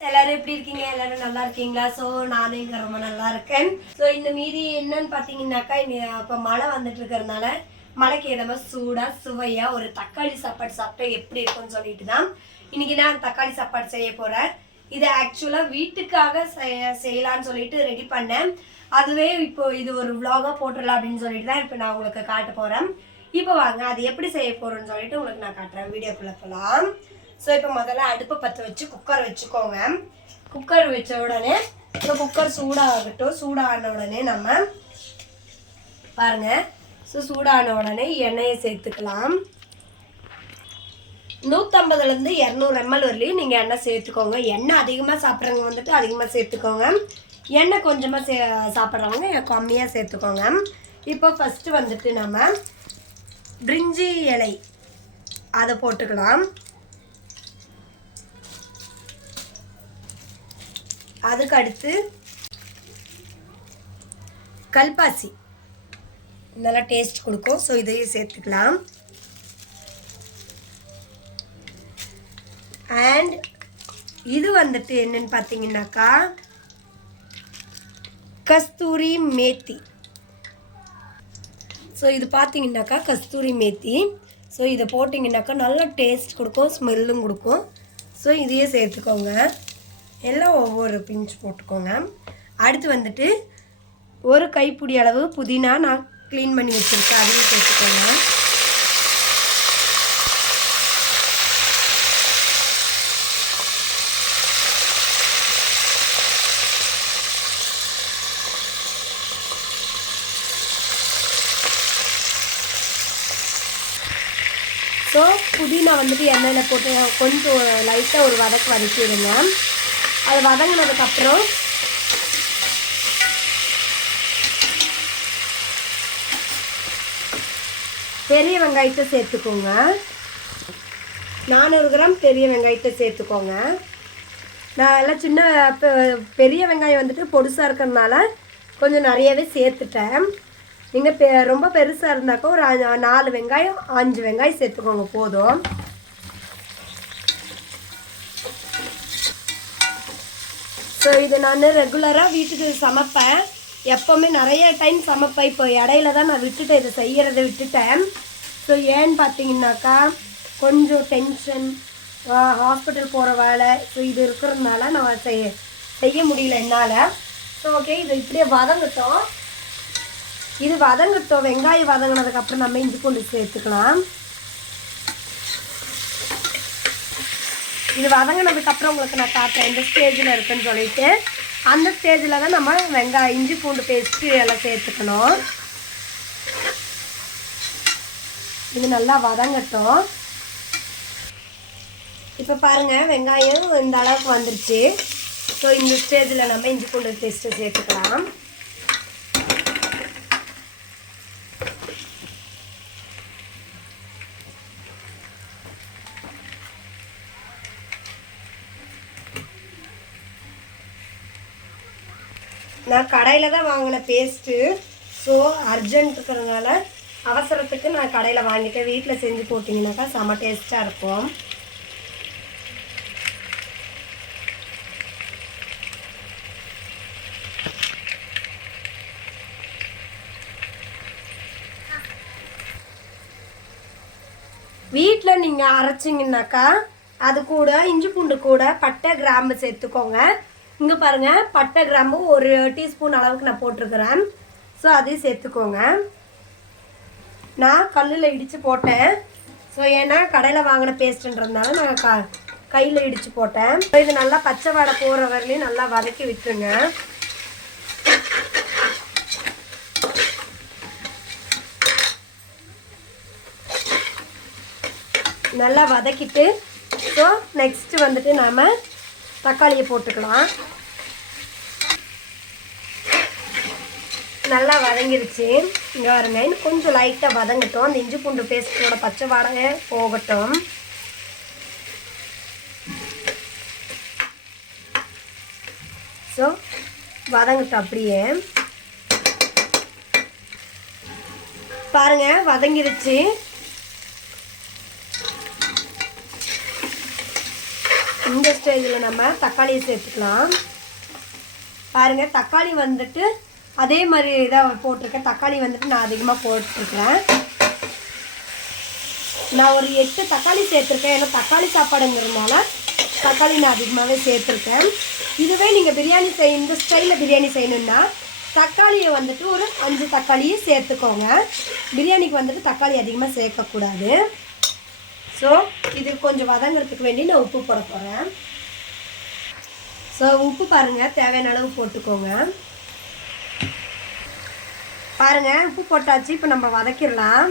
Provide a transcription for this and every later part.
எல்லாரும் எப்படி இருக்கீங்க? எல்லாரும் நல்லா இருக்கீங்களா? ஸோ நானும் இங்கே ரொம்ப நல்லா இருக்கேன். ஸோ இந்த மீதி என்னன்னு பார்த்தீங்கன்னாக்கா இப்போ மழை வந்துட்டு இருக்கிறதுனால மழைக்கு ஏதோ மாதிரி சூடாக சுவையாக ஒரு தக்காளி சாப்பாடு சாப்பிட்டா எப்படி இருக்கும்னு சொல்லிட்டு தான் இன்னைக்கு நான் தக்காளி சாப்பாடு செய்ய போகிறேன் இது ஆக்சுவலாக வீட்டுக்காக செய்யலான்னு சொல்லிட்டு ரெடி பண்ணேன். அதுவே இப்போ இது ஒரு vlog-ஆ போட்டுடலாம் அப்படின்னு சொல்லிட்டு தான் இப்போ நான் உங்களுக்கு காட்ட போகிறேன் இப்போ வாங்க அது எப்படி செய்ய போகிறோன்னு சொல்லிட்டு உங்களுக்கு நான் காட்டுறேன். வீடியோக்குள்ளே போகலாம் ஸோ இப்போ முதல்ல அடுப்பை பற்ற வச்சு குக்கர் வச்சுக்கோங்க. குக்கர் வச்ச உடனே இப்போ குக்கர் சூடாகட்டும். சூடான உடனே நம்ம பாருங்க. ஸோ சூடான உடனே எண்ணெயை சேர்த்துக்கலாம். நூற்றம்பதுலேருந்து இரநூறு எம்எல் வரலையும் நீங்கள் எண்ணெய் சேர்த்துக்கோங்க. எண்ணெய் அதிகமாக சாப்பிட்றவங்க வந்துட்டு அதிகமாக சேர்த்துக்கோங்க. எண்ணெய் கொஞ்சமாக சே சாப்பிட்றவங்க கம்மியாக சேர்த்துக்கோங்க. இப்போ ஃபஸ்ட்டு வந்துட்டு நம்ம பிரிஞ்சி இலை அதை போட்டுக்கலாம். அதுக்கு அடுத்து கல்பாசி. நல்லா டேஸ்ட் கொடுக்கும். ஸோ இதையும் சேர்த்துக்கலாம். அண்ட் இது வந்துட்டு என்னன்னு பார்த்தீங்கன்னாக்கா கஸ்தூரி மேத்தி. ஸோ இது பார்த்தீங்கன்னாக்கா கஸ்தூரி மேத்தி. ஸோ இதை போட்டிங்கன்னாக்கா நல்லா டேஸ்ட் கொடுக்கும் ஸ்மெல்லும் கொடுக்கும். ஸோ இதையே சேர்த்துக்கோங்க. எல்லாம் ஒவ்வொரு பிஞ்ச் போட்டுக்கோங்க. அடுத்து வந்துட்டு ஒரு கைப்பிடி அளவு புதினா நான் க்ளீன் பண்ணி வச்சுருக்கேன். அதையும் சேர்த்துக்கோங்க. ஸோ புதினா வந்துட்டு எண்ணெயில் போட்டு கொஞ்சம் லைட்டாக ஒரு வதக்கு வதக்கிடுங்க. அது வதங்கினதுக்கப்புறம் பெரிய வெங்காயத்தை சேர்த்துக்கோங்க. நானூறு கிராம் பெரிய வெங்காயத்தை சேர்த்துக்கோங்க. நான் எல்லாம் சின்ன பெரிய வெங்காயம் வந்துட்டு பொடுசாக இருக்கிறதுனால கொஞ்சம் நிறையவே சேர்த்துட்டேன். நீங்கள் பெ ரொம்ப பெருசாக இருந்தாக்கா ஒரு நாலு வெங்காயம் அஞ்சு வெங்காயம் சேர்த்துக்கோங்க போதும். ஸோ இது நான் ரெகுலராக வீட்டுக்கு சமைப்பேன். எப்போவுமே நிறைய டைம் சமைப்பேன். இப்போ இடையில தான் நான் விட்டுட்டேன் இதை செய்யறதை விட்டுட்டேன். ஸோ ஏன்னு பார்த்தீங்கன்னாக்கா கொஞ்சம் டென்ஷன் ஹாஸ்பிட்டல் போகிற வேலை ஸோ இது இருக்கிறதுனால நான் செய்ய செய்ய முடியல என்னால். ஸோ ஓகே இது இப்படியே வதங்கட்டும். இது வதங்கட்டும். வெங்காயம் வதங்கினதுக்கப்புறம் நம்ம இஞ்சி பூண்டு சேர்த்துக்கலாம். இது வதங்கினதுக்கப்புறம் உங்களுக்கு நான் காட்டுறேன். இந்த ஸ்டேஜில் இருக்குன்னு சொல்லிட்டு. அந்த ஸ்டேஜில் தான் நம்ம வெங்காயம் இஞ்சி பூண்டு பேஸ்ட்டு எல்லாம் சேர்த்துக்கணும். இது நல்லா வதங்கட்டும். இப்போ பாருங்கள் வெங்காயம் இந்த அளவுக்கு வந்துருச்சு. ஸோ இந்த ஸ்டேஜில் நம்ம இஞ்சி பூண்டு பேஸ்ட்டு சேர்த்துக்கலாம். நான் கடையில் தான் வாங்கின பேஸ்ட்டு ஸோ அர்ஜென்ட் இருக்கிறதுனால அவசரத்துக்கு நான் கடையில் வாங்கிட்டேன் வீட்டில் செஞ்சு போட்டிங்கனாக்கா செம டேஸ்ட்டாக இருக்கும். வீட்டில் நீங்கள் அரைச்சிங்கனாக்கா அது கூட இஞ்சி பூண்டு கூட பட்டை கிராம்பு சேர்த்துக்கோங்க. இங்கே பாருங்கள் பட்டை கிராம்பு ஒரு டீஸ்பூன் அளவுக்கு நான் போட்டிருக்கிறேன். ஸோ அதையும் சேர்த்துக்கோங்க. நான் கல்லில் இடித்து போட்டேன். ஸோ ஏன்னா கடையில் வாங்கின பேஸ்ட்டுன்றதுனால நான் க கையில் இடித்து போட்டேன். So, இது நல்லா பச்சை வடை போகிற வரலையும் நல்லா வதக்கி விட்டுருங்க. நல்லா வதக்கிட்டு ஸோ நெக்ஸ்ட்டு வந்துட்டு நாம் தக்காளியை போட்டுக்கலாம். நல்லா வதங்கிருச்சு. இங்கே வருங்க இன்னும் கொஞ்சம் லைட்டாக வதங்கட்டும். அந்த இஞ்சி பூண்டு பேஸ்ட்டோட பச்சை வாடகை போகட்டும். ஸோ வதங்கட்டும் அப்படியே. பாருங்க வதங்கிருச்சு. இந்த ஸ்டேஜில் நம்ம தக்காளியை சேர்த்துக்கலாம். பாருங்க தக்காளி வந்துட்டு அதே மாதிரி இதாக போட்டிருக்கேன். தக்காளி வந்துட்டு நான் அதிகமாக போட்டிருக்கேன் நான் ஒரு எட்டு தக்காளி சேர்த்துருக்கேன். ஏன்னா தக்காளி சாப்பாடுங்கிறதுனால தக்காளி நான் அதிகமாகவே சேர்த்துருக்கேன். இதுவே நீங்கள் பிரியாணி செய் இந்த ஸ்டைலில் பிரியாணி செய்யணுன்னா தக்காளியை வந்துட்டு ஒரு அஞ்சு தக்காளியை சேர்த்துக்கோங்க. பிரியாணிக்கு வந்துட்டு தக்காளி அதிகமாக சேர்க்கக்கூடாது. ஸோ இது கொஞ்சம் வதங்கிறதுக்கு வேண்டி நான் உப்பு போட போகிறேன் ஸோ உப்பு பாருங்கள் தேவையான அளவு போட்டுக்கோங்க. பாருங்க உப்பு போட்டாச்சு இப்போ நம்ம வதக்கிடலாம்.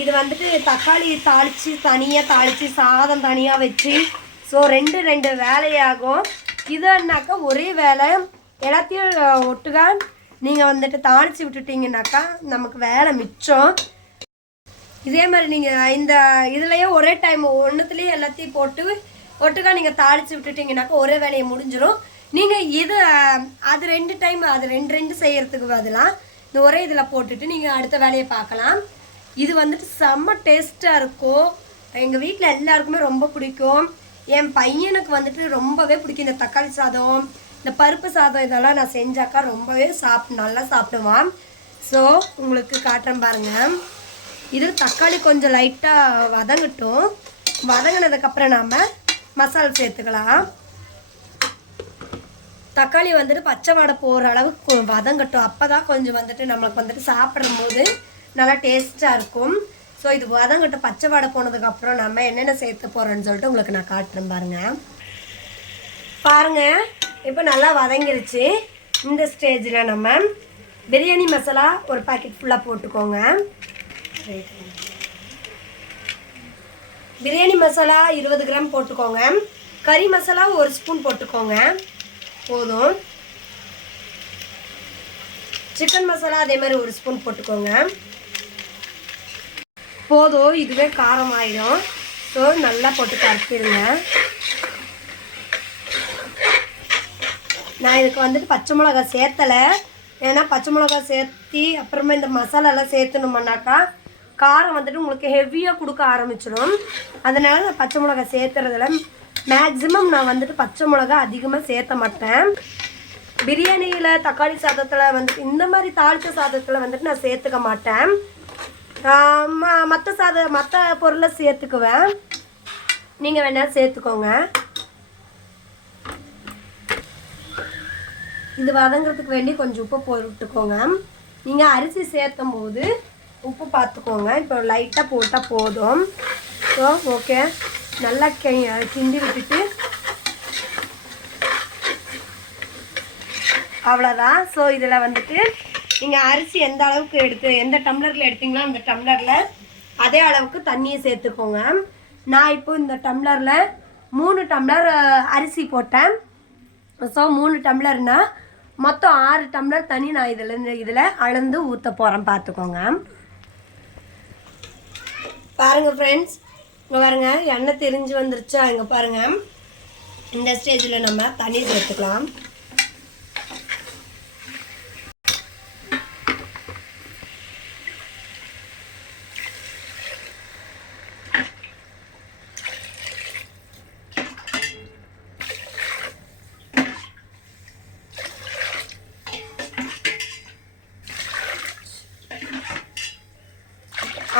இது வந்துட்டு தக்காளி தாளித்து தனியாக தாளித்து சாதம் தனியாக வச்சு ஸோ ரெண்டு ரெண்டு வேலையாகும். இதுனாக்கா ஒரே வேலை. எல்லாத்தையும் ஒட்டுக்கா நீங்கள் வந்துட்டு தாளித்து விட்டுட்டீங்கன்னாக்கா நமக்கு வேலை மிச்சம். இதே மாதிரி நீங்கள் இந்த இதுலேயே ஒரே டைம் ஒன்றுத்துலேயே எல்லாத்தையும் போட்டு ஒட்டுக்கா நீங்கள் தாளித்து விட்டுட்டீங்கன்னாக்கா ஒரே வேலையை முடிஞ்சிடும் நீங்கள் இது அது ரெண்டு டைம் அது ரெண்டு ரெண்டு செய்கிறதுக்கு பதிலாக இந்த ஒரே இதில் போட்டுட்டு நீங்கள் அடுத்த வேலையை பார்க்கலாம். இது வந்துட்டு செம்ம டேஸ்ட்டாக இருக்கும். எங்கள் வீட்டில் எல்லாருக்குமே ரொம்ப பிடிக்கும். என் பையனுக்கு வந்துட்டு ரொம்பவே பிடிக்கும் இந்த தக்காளி சாதம். இந்த பருப்பு சாதம் இதெல்லாம் நான் செஞ்சாக்கா ரொம்பவே சாப் நல்லா சாப்பிடுவான். ஸோ உங்களுக்கு காட்டுறேன் பாருங்கள் இது தக்காளி கொஞ்சம் லைட்டாக வதங்கட்டும். வதங்கினதுக்கப்புறம் நாம் மசாலா சேர்த்துக்கலாம். தக்காளி வந்துட்டு பச்சை வாடை போகிற அளவுக்கு வதங்கட்டும். அப்போ தான் கொஞ்சம் வந்துட்டு நம்மளுக்கு வந்துட்டு சாப்பிடும் போது நல்லா டேஸ்ட்டாக இருக்கும். ஸோ இது வதங்கட்டும் பச்சை வாடை போனதுக்கப்புறம் நம்ம என்னென்ன சேர்த்து போகிறோன்னு சொல்லிட்டு உங்களுக்கு நான் காட்டுறேன் பாருங்கள் பாருங்க இப்போ நல்லா வதங்கிருச்சு. இந்த ஸ்டேஜில் நம்ம பிரியாணி மசாலா ஒரு பாக்கெட் ஃபுல்லாக போட்டுக்கோங்க. பிரியாணி மசாலா இருபது கிராம் போட்டுக்கோங்க. கறி மசாலா ஒரு ஸ்பூன் போட்டுக்கோங்க. போதும். சிக்கன் மசாலா அதே மாதிரி ஒரு ஸ்பூன் போட்டுக்கோங்க. போதும் இதுவே காரம் ஆயிடும் ஸோ நல்லா போட்டு கரைச்சிடுங்க நான் இதுக்கு வந்துட்டு பச்சை மிளகா சேர்த்தலை. ஏன்னா பச்சை மிளகா சேர்த்தி அப்புறமா இந்த மசாலாலாம் சேர்த்துனோம்னாக்கா காரம் வந்துட்டு உங்களுக்கு ஹெவியாக கொடுக்க ஆரம்பிச்சிடும். அதனால நான் பச்சை மிளகா சேர்த்துறதுல மேக்ஸிமம் நான் வந்துட்டு பச்சை மிளகா அதிகமாக சேர்த்த மாட்டேன். பிரியாணியில் தக்காளி சாதத்தில் வந்துட்டு இந்த மாதிரி தாளித்த சாதத்தில் வந்துட்டு நான் சேர்த்துக்க மாட்டேன். மற்ற சாத மற்ற பொருளை சேர்த்துக்குவேன். நீங்கள் வேணால் சேர்த்துக்கோங்க. இது வதங்கிறதுக்கு வேண்டி கொஞ்சம் உப்பு போட்டுக்கோங்க நீங்கள் அரிசி சேர்த்தும் போது உப்பு பார்த்துக்கோங்க. இப்போ லைட்டாக போட்டால் போதும். ஸோ ஓகே நல்லா கி- கிண்டி விட்டுட்டு. அவ்வளோதான் ஸோ இதில் வந்துட்டு நீங்கள் அரிசி எந்த அளவுக்கு எடுத்து எந்த டம்ளரில் எடுத்தீங்களோ அந்த டம்ளரில் அதே அளவுக்கு தண்ணியை சேர்த்துக்கோங்க. நான் இப்போ இந்த டம்ளரில் மூணு டம்ளர் அரிசி போட்டேன். ஸோ மூணு டம்ளர்னால் மொத்தம் ஆறு டம்ளர் தண்ணி நான் இதில் இதில் அளந்து ஊற்ற போகிறேன் பார்த்துக்கோங்க. பாருங்கள் ஃப்ரெண்ட்ஸ் இங்கே பாருங்க எண்ணெய் தெரிஞ்சு வந்துருச்சா? இங்கே பாருங்க. இந்த ஸ்டேஜில் நம்ம தண்ணி சேர்த்துக்கலாம்.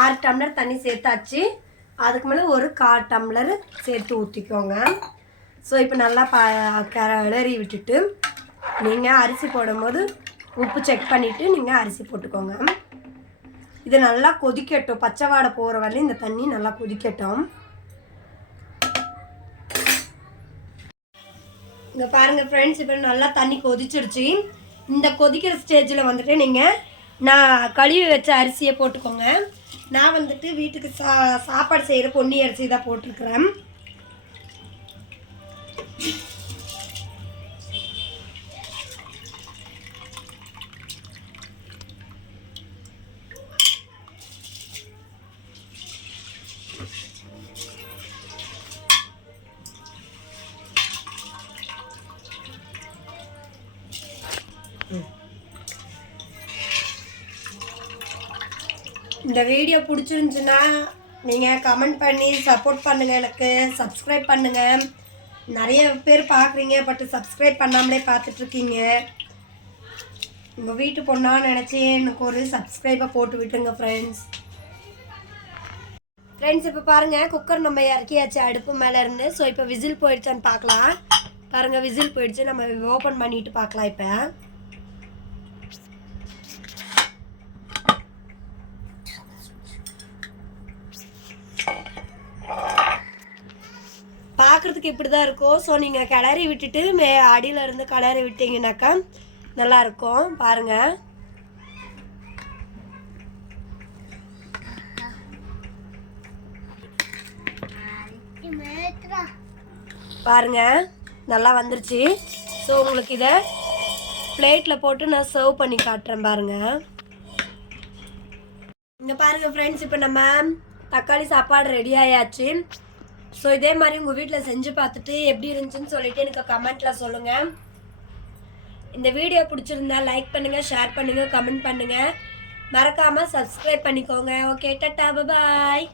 ஆறு டம்ளர் தண்ணி சேர்த்தாச்சு. அதுக்கு மேலே ஒரு கால் டம்ளர் சேர்த்து ஊற்றிக்கோங்க ஸோ இப்போ நல்லா ப கிளறி விட்டுட்டு நீங்கள் அரிசி போடும்போது உப்பு செக் பண்ணிவிட்டு நீங்கள் அரிசி போட்டுக்கோங்க. இது நல்லா கொதிக்கட்டும். பச்சை வாடை போகிற வரையும் இந்த தண்ணி நல்லா கொதிக்கட்டும். இங்கே பாருங்கள் ஃப்ரெண்ட்ஸ் இப்போ நல்லா தண்ணி கொதிச்சிருச்சு. இந்த கொதிக்கிற ஸ்டேஜில் வந்துட்டு நீங்கள் நான் கழுவி வச்ச அரிசியை போட்டுக்கோங்க. நான் வந்துட்டு வீட்டுக்கு சா சாப்பாடு செய்கிற பொன்னி அரிசி தான் போட்டிருக்கிறேன். இந்த வீடியோ பிடிச்சிருந்துச்சுன்னா நீங்கள் கமெண்ட் பண்ணி சப்போர்ட் பண்ணுங்கள் எனக்கு சப்ஸ்கிரைப் பண்ணுங்கள் நிறைய பேர் பார்க்குறீங்க பட் சப்ஸ்கிரைப் பண்ணாமலே பார்த்துட்ருக்கீங்க. உங்கள் வீட்டு பொண்ணா நினச்சி எனக்கு ஒரு சப்ஸ்கிரைபை போட்டு விட்டுருங்க ஃப்ரெண்ட்ஸ் ஃப்ரெண்ட்ஸ் இப்போ பாருங்கள் குக்கர் நம்ம இறக்கியாச்சு அடுப்பு மேலே இருந்து. ஸோ இப்போ விசில் போயிடுச்சான்னு பார்க்கலாம். பாருங்கள் விசில் போயிடுச்சு. நம்ம ஓப்பன் பண்ணிட்டு பார்க்கலாம் இப்போ. இப்படி தான் இருக்கும். ஸோ நீங்கள் கிளறி விட்டுட்டு மே அடியில இருந்து கிளறி விட்டிங்கனாக்கா நல்லா இருக்கும் பாருங்கள் பாருங்க. நல்லா வந்துருச்சு. ஸோ உங்களுக்கு இதை பிளேட்டில் போட்டு நான் சர்வ் பண்ணி காட்டுறேன் பாருங்க. இங்கே பாருங்க ஃப்ரெண்ட்ஸ் இப்போ நம்ம தக்காளி சாப்பாடு ரெடி ஆயாச்சு. ஸோ இதே மாதிரி உங்கள் வீட்டில் செஞ்சு பார்த்துட்டு எப்படி இருந்துச்சுன்னு சொல்லிட்டு எனக்கு கமெண்ட்டில் சொல்லுங்கள் இந்த வீடியோ பிடிச்சிருந்தா லைக் பண்ணுங்கள் ஷேர் பண்ணுங்கள் கமெண்ட் பண்ணுங்கள் மறக்காமல் சப்ஸ்கிரைப் பண்ணிக்கோங்க. ஓகே டட்டா பாய்